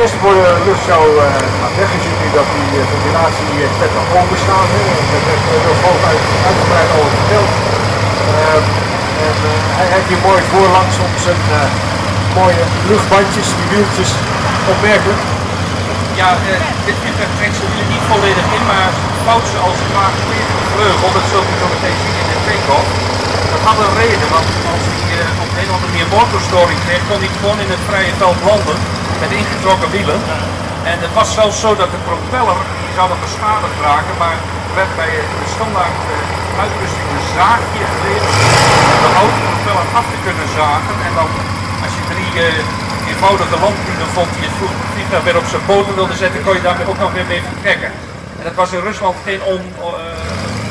eerste voor de luchtshow gaat weg. Je ziet nu dat die ventilatiepetten open staan. Dat heeft door Volk uitgebreid al verteld. Hij heeft hier mooi voorlangs op zijn mooie luchtbandjes, die wieltjes, opmerkelijk. Ja, dit vliegtuig trekt ze niet volledig in, maar vouwt ze als het ware tegen de vleugel. Dat zult u zo meteen zien in de take-off. Dat had een reden, want als hij op een of andere manier motorstoring kreeg, kon hij gewoon in het vrije veld landen met ingetrokken wielen. En het was zelfs zo dat de propeller, die zou nog beschadigd raken, maar werd bij de standaard uitrusting een zaagje geleverd om de oude propeller af te kunnen zagen. En dan, als je 3 eenvoudige landmieren vond die het vliegtuig weer op zijn poten wilde zetten, kon je daarmee ook nog weer mee vertrekken. En dat was in Rusland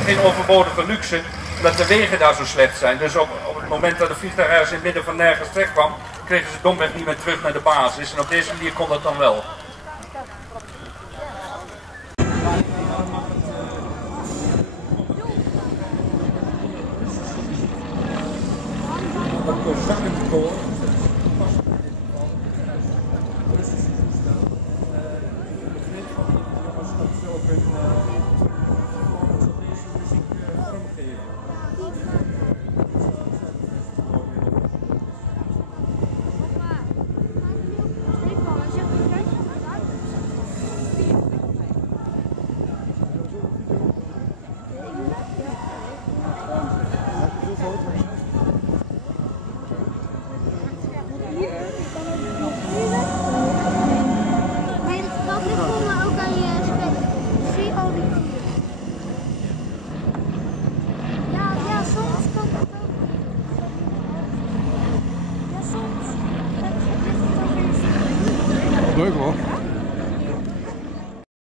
geen overbodige luxe, omdat de wegen daar zo slecht zijn. Dus op het moment dat de vliegtuig ergens in het midden van nergens terecht kwam, kregen ze domweg niet meer terug naar de basis. En op deze manier kon dat dan wel. Leuk hoor.